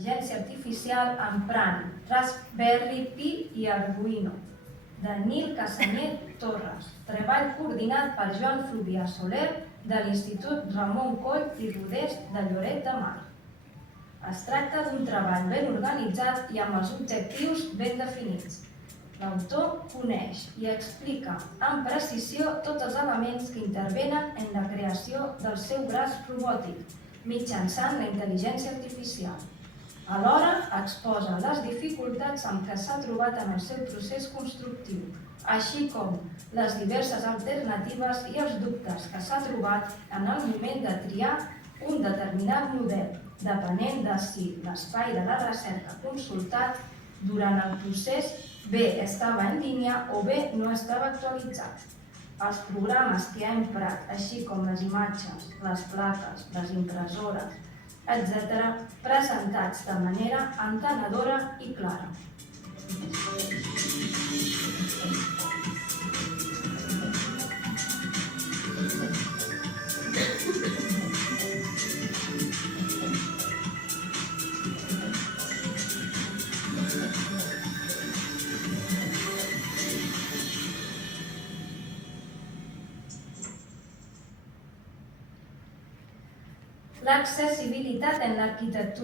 Intel·ligència artificial emprant Raspberry Pi i Arduino, de Nil Casanyer Torres, treball coordinat per Joan Fluvià Soler, de l'Institut Ramon Coll i Rodés de Lloret de Mar. Es tracta d'un treball ben organitzat i amb els objectius ben definits. L'autor coneix i explica amb precisió tots els elements que intervenen en la creació del seu braç robòtic mitjançant la intel·ligència artificial. Alhora, exposa les dificultats amb què s'ha trobat en el seu procés constructiu, així com les diverses alternatives i els dubtes que s'ha trobat en el moment de triar un determinat model, depenent de si l'espai de la recerca consultat durant el procés bé estava en línia o bé no estava actualitzat. Els programes que ha emprat, així com les imatges, les plaques, les impressores, etc., presentats de manera entenedora i clara. L'accessibilitat en l'arquitectura